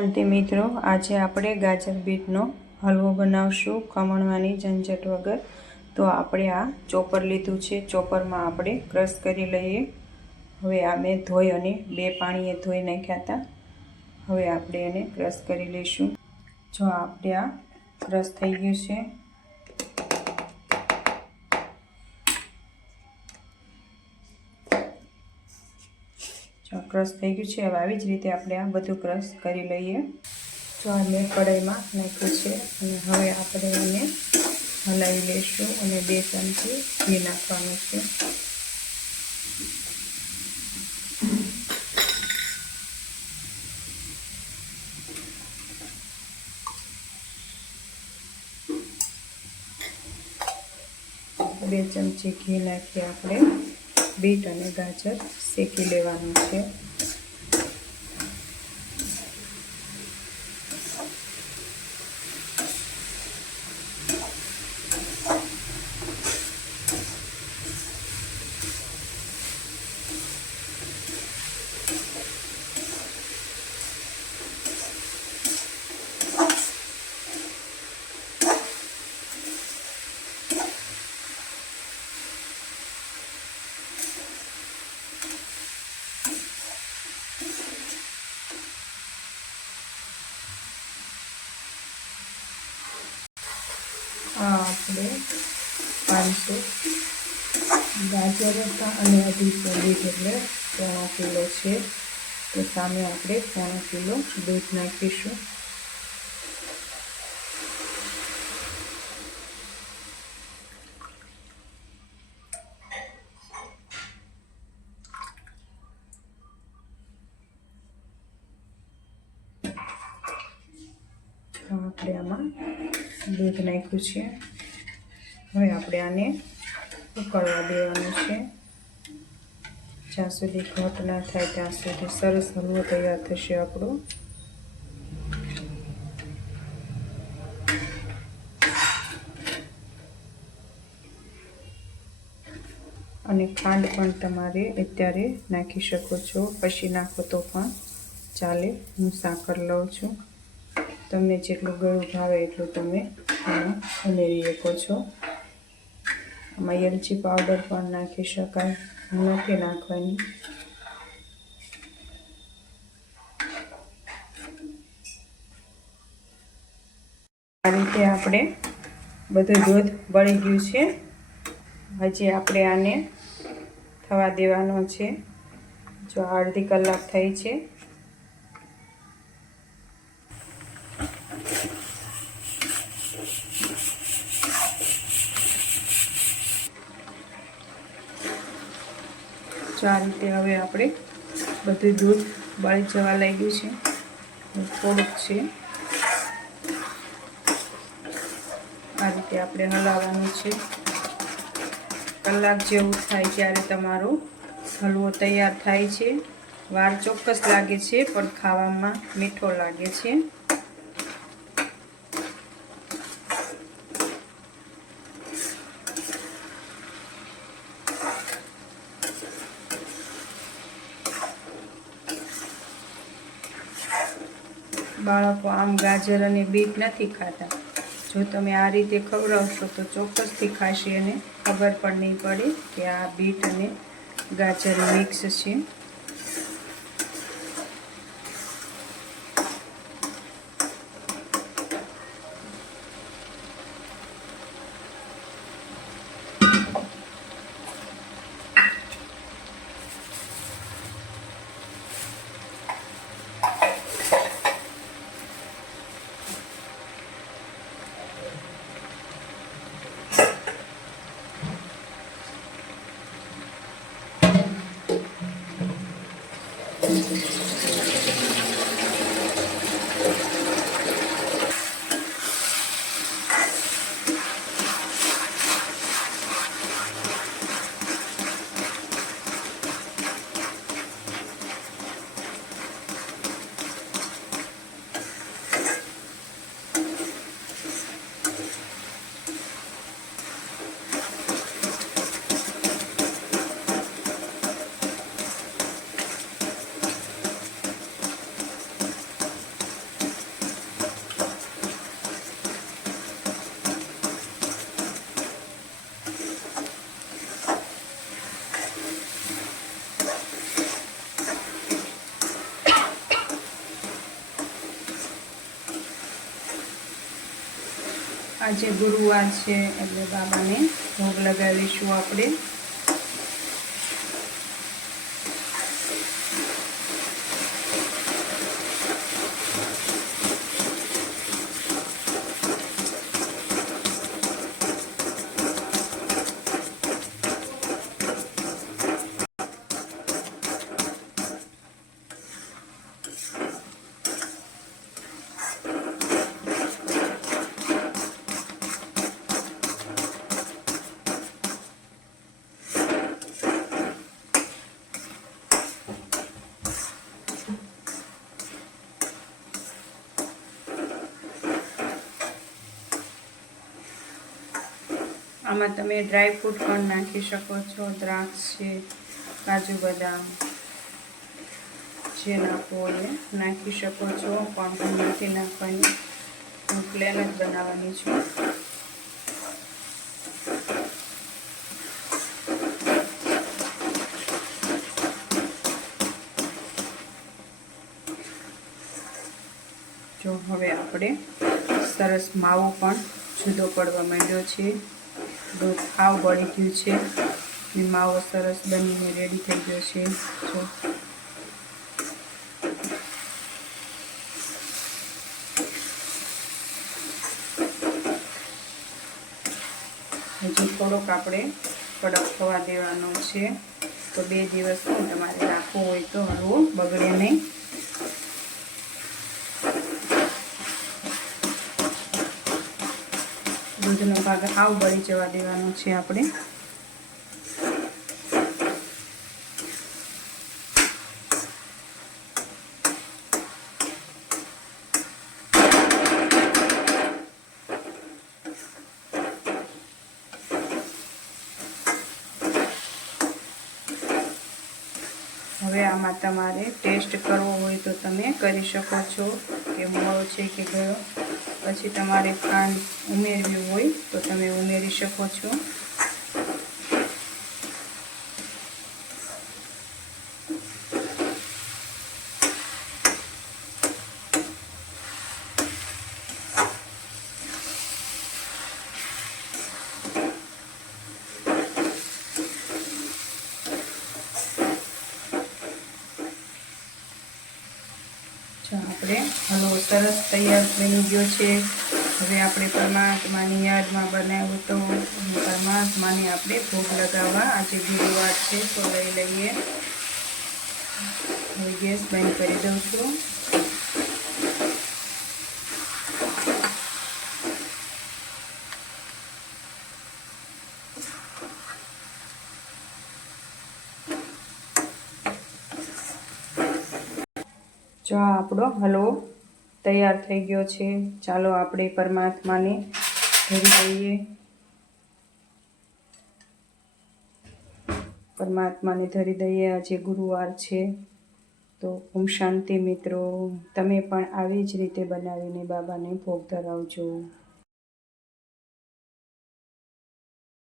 શાંતિ મિત્રો, આજે આપણે ગાજર બીટનો હલવો બનાવશું ખમણવાની ઝંઝટ વગર. તો આપણે આ ચોપર લીધું છે, ચોપરમાં આપણે ક્રશ કરી લઈએ. હવે આ મેં ધોઈ અને બે પાણીએ ધોઈ નાખ્યા હતા હવે આપણે એને ક્રશ કરી લઈશું. જો આપણે આ ક્રશ થઈ ગયું છે ક્રશ થઈ ગયું છે. હવે આવી જ રીતે આપણે આ બધું ક્રશ કરી લઈએ. જો આ મેં કઢાઈમાં નાખ્યું છે અને હવે આપણે એને હલાવી લઈશું અને બે ચમચી ઘી નાખવાનું છે. બે ચમચી ઘી નાખીએ આપણે. બીટ અને ગાજર શેકી લેવાનું છે. આપણે પાંચસો ગાજર હતા અને અઢીસો બીટ એટલે પોણો કિલો છે. તો સામે આપણે પોણો કિલો દૂધ નાખીશું તો આપણે આમાં દૂધ નાખ્યું છે. હવે આપણે આને ઉકળવા દેવાનું છે. જ્યાં સુધી ઘટ ના થાય ત્યાં સુધી સરસ હલવો તૈયાર થશે આપણો. અને ખાંડ પણ તમારે અત્યારે નાખી શકો છો. પછી નાખો તો પણ ચાલે. હું સાકર લઉં છું. તમને જેટલું ગળું ભાવે એટલું તમે એમાં ઉમેરી શકો છો. આમાં એલચી પાવડર પણ નાખી શકાય નથી નાખવાની. આ રીતે આપણે બધું દૂધ બળી ગયું છે. હજી આપણે આને થવા દેવાનો છે. જો અડધી કલાક થઈ છે. જો આ રીતે હવે આપણે બધું દૂધ બળી જવા લાગ્યું છે. થોડુંક છે. આ રીતે આપણે હલાવવાનું છે. કલાક જેવું થાય ત્યારે તમારો હલવો તૈયાર થાય છે. વાર ચોક્કસ લાગે છે, પણ ખાવામાં મીઠો લાગે છે. બાળકો આમ ગાજર અને બીટ નથી ખાતા. જો તમે આ રીતે ખવડાવશો તો ચોક્કસથી ખાશે અને ખબર પણ નહીં પડે કે આ બીટ અને ગાજર મિક્સ છે. Música આજે ગુરુવાર છે એટલે બાબાને ભોગ લગાવીશું આપણે. આમાં તમે ડ્રાય ફ્રૂટ પણ નાખી શકો છો, દ્રાક્ષ છે, કાજુ બદામ જે નાખવું હોય નાખી શકો છો. પણ હું નથી નાખવાની, હું પ્લેન જ બનાવવાની છું. જો હવે આપણે સરસ માવો પણ જુદો પડવા માંડ્યો છે. દૂધ આવ બળી ગયું છે. ને માવો સરસ બનીને રેડી થઈ ગયો છે. હજુ થોડોક આપણે કડક થવા દેવાનો છે. તો બે દિવસ તમારે રાખવો હોય તો હળવો બગડે નહીં. ભાગ આવ બળી જવા દેવાનું છે આપણે. હવે આમાં તમારે ટેસ્ટ કરવો હોય તો તમે કરી શકો છો. કે મોળો છે કે ગયો. પછી તમારે ખાંડ ઉમેરવી હોય તો તમે ઉમેરી શકો છો જો આપણે હલવો સરસ તૈયાર બની ગયો છે. હવે આપણે પરમાત્માની યાદમાં બનાવ્યો તો પરમાત્માને આપણે ભોગ લગાવવા આજે ગુરુવાર છે, તો લઈ લઈએ. હવે ગેસ બંધ કરી દઉં છું. જો આપણો હલવો તૈયાર થઈ ગયો છે. ચાલો આપણે પરમાત્માને ધરી દઈએ પરમાત્માને ધરી દઈએ. આજે ગુરુવાર છે. તો ઓમ શાંતિ મિત્રો. તમે પણ આવી જ રીતે બનાવીને બાબાને ભોગ ધરાવજો.